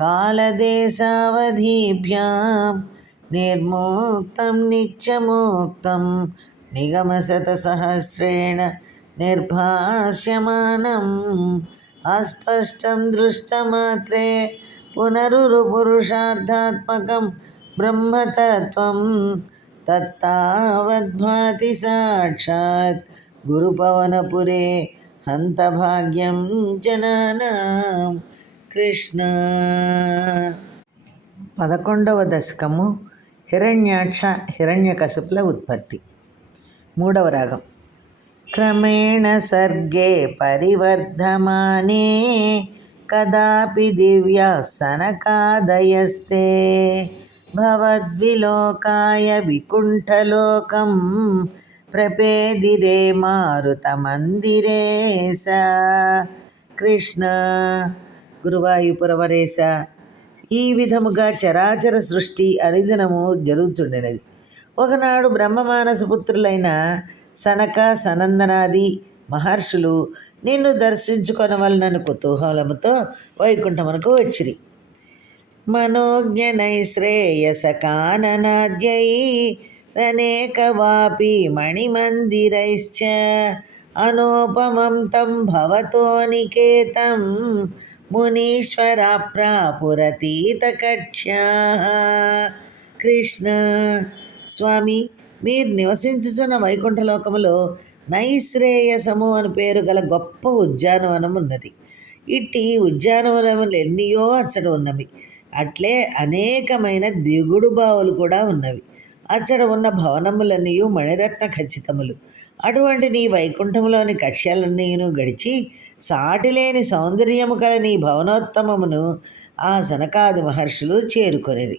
కాలదేశావధీభ్యాం నిర్ముక్తం నిత్యముక్తం నిగమశతసహస్రేణ నిర్భాష్యమానం. అస్పష్టం దృష్టమాత్రే పునరురుపురుషార్థాత్మకం బ్రహ్మతత్వం. తత్తావద్భాతి సాక్షాత్ గురుపవనపురే హంతభాగ్యం జనానాం. కృష్ణ. పదకొండవ దశకము హిరణ్యాక్ష హిరణ్యకశపుల ఉత్పత్తి. మూడవ రాగం. క్రమేణ సర్గే పరివర్ధమానే కదాపి దివ్యా సనకాదయస్తే భవద్విలోకాయ వికుంఠలోకం ప్రపేదిరే మారుతమందిరేశ. కృష్ణ గురువాయుపురవరేశ ఈ విధముగా చరాచర సృష్టి అనుదినము జరుగుతుండేది ఒకనాడు బ్రహ్మమానస పుత్రులైన సనక సనందనాది మహర్షులు నిన్ను దర్శించుకొనవలనని కుతూహలముతో వైకుంఠమునకు వచ్చిరి. మనోజ్ఞనై శ్రేయస కాననాద్యై రనేకవాపి మణిమందిరైశ్చ. అనోపమం తం భవతో నికేతం మునీశ్వరాప్రాపురతీతకక్ష్యా. కృష్ణ స్వామి మీరు నివసించుచున్న వైకుంఠలోకములో నైశ్రేయసము అని పేరు గల గొప్ప ఉద్యానవనం ఉన్నది. ఇట్టి ఉద్యానవనములు ఎన్నియో అచ్చట ఉన్నవి. అట్లే అనేకమైన దిగుడు బావులు కూడా ఉన్నవి. అచ్చట ఉన్న భవనములన్నీ మణిరత్న ఖచ్చితములు. అటువంటి నీ వైకుంఠములోని కక్ష్యాలన్నీను గడిచి సాటిలేని సౌందర్యము కల నీ భవనోత్తమమును ఆ సనకాది మహర్షులు చేరుకొనిరి.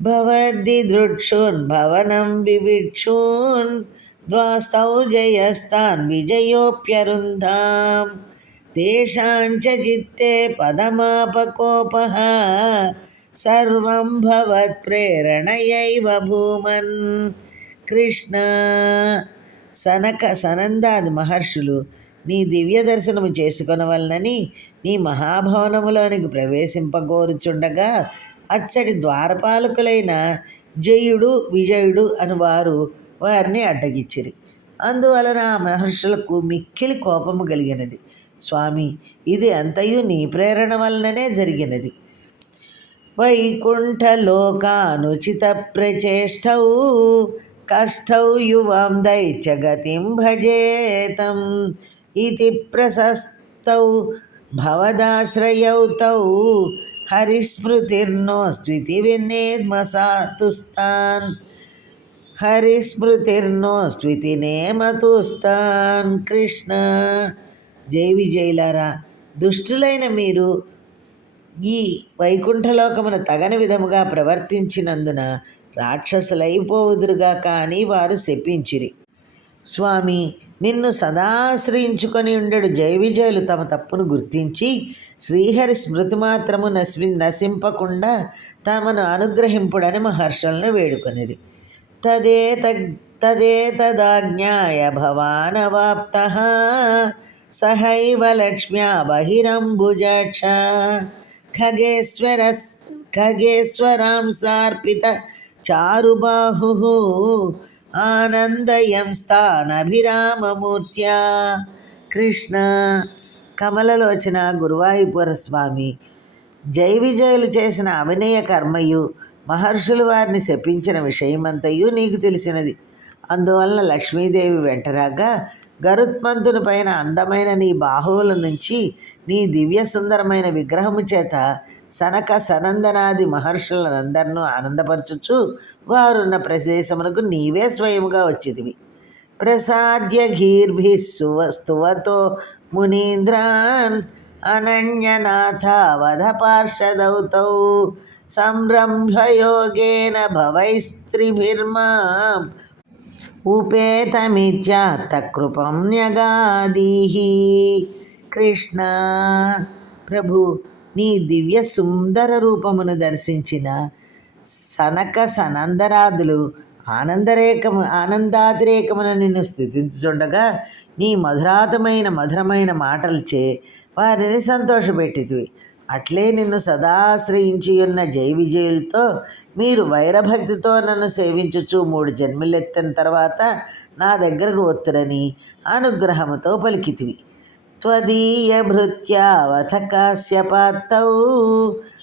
భవద్ది దృక్షున్ భవనం వివిక్షూన్ ద్వాస్తౌ జయస్తాన్ విజయోప్యరుంధాం. తేషాంచ చిత్తే పదమాపకోపహ సర్వం భవత్ ప్రేరణయైవ భూమన్ కృష్ణ సనక సనందాది మహర్షులు నీ దివ్య దర్శనము చేసుకొనవలనని నీ మహాభవనములోనికి ప్రవేశింపగోరుచుండగా అచ్చటి ద్వారపాలకులైన జయుడు విజయుడు అని వారు వారిని అడ్డగిచ్చిరి. అందువలన ఆ మహర్షులకు మిక్కిలి కోపము కలిగినది. స్వామి ఇది అంతయు నీ ప్రేరణ వలననే జరిగినది. వైకుంఠలోకానుచిత ప్రచేష్టౌ కష్టౌ యువం దైత్యగతిం భజేతం. ఇది ప్రశస్తౌ భవదాశ్రయౌ తౌ హరిస్మృతిర్నో స్వితి వినేర్మసాతుస్తాన్ హరిస్మృతిర్నో స్వితి నేమతుస్తాన్ కృష్ణ. జై విజయులారా దుష్టులైన మీరు ఈ వైకుంఠలోకమున తగని విధముగా ప్రవర్తించినందున రాక్షసులైపోవుదురుగా కానీ వారు శపించిరి. స్వామి నిన్ను సదాశ్రయించుకొని ఉండడు జయవిజయులు తమ తప్పును గుర్తించి శ్రీహరి స్మృతి మాత్రము నశి నశింపకుండా తమను అనుగ్రహింపుడని మహర్షులను వేడుకొనిరి. తదే తదే తదాజ్ఞాయ భవానవాప్త సహైవ లక్ష్మ్యా బహిరంబుజాక్ష. ఖగేశ్వర ఖగేశ్వరాంసార్పిత చారుబాహు ఆనందయం స్థానభిరామమూర్త్యా. కృష్ణ కమలలోచన గురువాయూపుర స్వామి జై విజయులు చేసిన అభినయ కర్మయు మహర్షులు వారిని శపించిన విషయమంతయు నీకు తెలిసినది. అందువలన లక్ష్మీదేవి వెంటరాగా గరుత్మంతుని పైన అందమైన నీ బాహువుల నుంచి నీ దివ్య సుందరమైన విగ్రహము చేత సనక సనందనాది మహర్షులనందరినూ ఆనందపరచుచు వారున్న ప్రదేశమునకు నీవే స్వయముగా వచ్చిదివి ప్రసాద్య గీర్భి సువ స్తువతో మునీంద్రాన్ అనన్యనాథావధ పార్షదౌతౌ సంరంభయోగేన భవైస్త్రిభిర్మాం ఉపేతమిత్యాత్తకృపం న్యగాదీః కృష్ణ ప్రభు నీ దివ్య సుందర రూపమును దర్శించిన సనక సనందరాదులు ఆనందరేకము ఆనందాతిరేకమును నిన్ను స్థుతించుచుండగా నీ మధురాతమైన మధురమైన మాటలచే వారిని సంతోషపెట్టితివి. అట్లే నిన్ను సదా ఆశ్రయించి ఉన్న జై విజయులతో మీరు వైరభక్తితో నన్ను సేవించుచు మూడు జన్మలెత్తిన తర్వాత నా దగ్గరకు వత్తురని అనుగ్రహముతో పలికితివి. త్వదీయ భృత్యావథ కాశ్యపాత్తౌ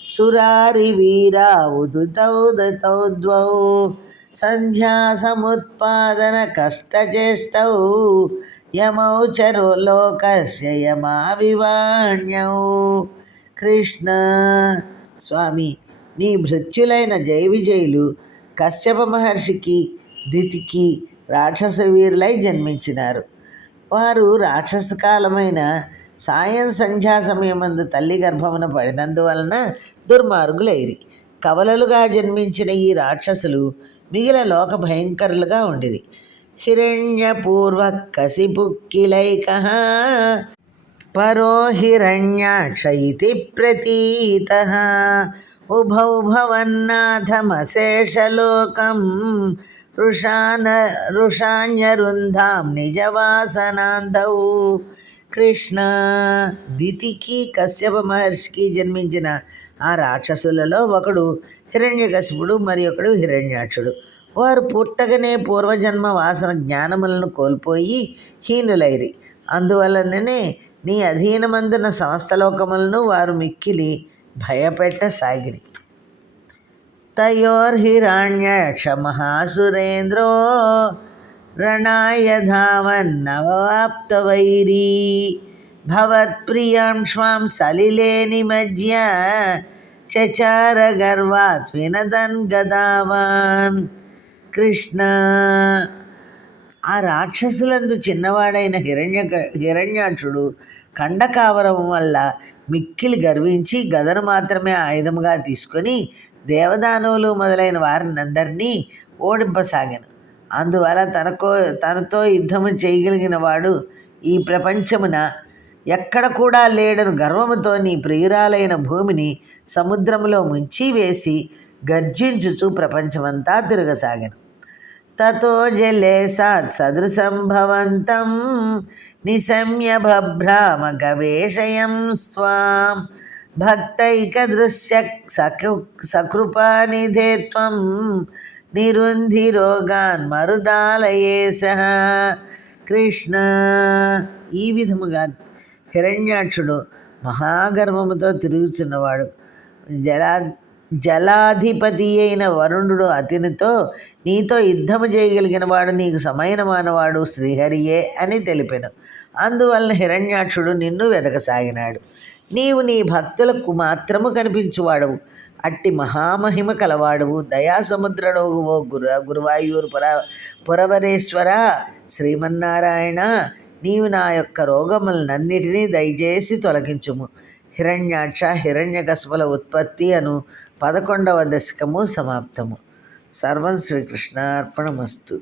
సురారి వీరా ఉదుతౌ దతౌ ద్వౌ సంధ్యా సముత్పాదన కష్టచేష్టౌ యమౌ చరో లోకస్య యమావివాణ్యౌ కృష్ణ. స్వామి నీ భృత్యులైన జయ విజయులు కశ్యప మహర్షికి దితికి రాక్షస వీరులై జన్మించినారు. వారు రాక్షస కాలమైన సాయం సంధ్యా సమయమందు తల్లి గర్భమున పడినందువలన దుర్మార్గులైరి. కవలలుగా జన్మించిన ఈ రాక్షసులు మిగిలిన లోక భయంకరులుగా ఉండిరి. హిరణ్యపూర్వ కసిపుక్కిలైక పరో హిరణ్యాక్ష ఇతి ప్రతీత. ఉభౌ భవన్నాథమశేషలోకం. రుషాన రుషాణ్యరుంధాం నిజవాసనాంధౌ కృష్ణ దితికి కశ్యప మహర్షికి జన్మించిన ఆ రాక్షసులలో ఒకడు హిరణ్యకశిపుడు మరి ఒకడు హిరణ్యాక్షుడు. వారు పుట్టగనే పూర్వజన్మ వాసన జ్ఞానములను కోల్పోయి హీనులైరి. అందువలననే నీ అధీనమందున సమస్త లోకములను వారు మిక్కిలి భయపెట్టసాగిరి తయోర్హిరణ్యక్ష మహాసురేంద్రో రణాయ ధావన్నవాప్తవైరీ భవత్ప్రియాంక్ష్వాం సలిలే నిమజ్య చచార గర్వాత్ వినదన్ గదావాన్. కృష్ణ ఆ రాక్షసులందు చిన్నవాడైన హిరణ్య హిరణ్యాక్షుడు కండకావరం వల్ల మిక్కిలి గర్వించి గదను మాత్రమే ఆయుధముగా తీసుకొని దేవదానవులు మొదలైన వారిని అందరినీ ఓడింపసాగాను. అందువల్ల తనకో తనతో యుద్ధము చేయగలిగిన వాడు ఈ ప్రపంచమున ఎక్కడ కూడా లేడను గర్వముతో నీ ప్రియురాలైన భూమిని సముద్రములో ముంచి వేసి గర్జించుచు ప్రపంచమంతా తిరగసాగాను. తతో జలే సాత్ భవంతం. నిశమ్య భభ్రామ గవేషయం స్వాం. భక్తైకదృశ్య సకు సకృపానిధే త్వం నిరుంధి రోగాన్ మరుదాలయేశ కృష్ణ. ఈ విధముగా హిరణ్యాక్షుడు మహాగర్వముతో తిరుగుతున్నవాడు జలా జలాధిపతి అయిన వరుణుడు అతనితో నీతో యుద్ధము చేయగలిగిన వాడు నీకు సమైనమానవాడు శ్రీహరియే అని తెలిపెను. అందువలన హిరణ్యాక్షుడు నిన్ను వెతకసాగినాడు నీవు నీ భక్తులకు మాత్రము కనిపించువాడవు. అట్టి మహామహిమ కలవాడువు. దయాసముద్రుడవు ఓ గురు గురువాయూరు పుర పురవరేశ్వర శ్రీమన్నారాయణ నీవు నా యొక్క రోగములనన్నిటినీ దయచేసి తొలగించుము. హిరణ్యాక్ష హిరణ్యకశపుల ఉత్పత్తి అను పదకొండవ దశకము సమాప్తము. సర్వం శ్రీకృష్ణార్పణమస్తు.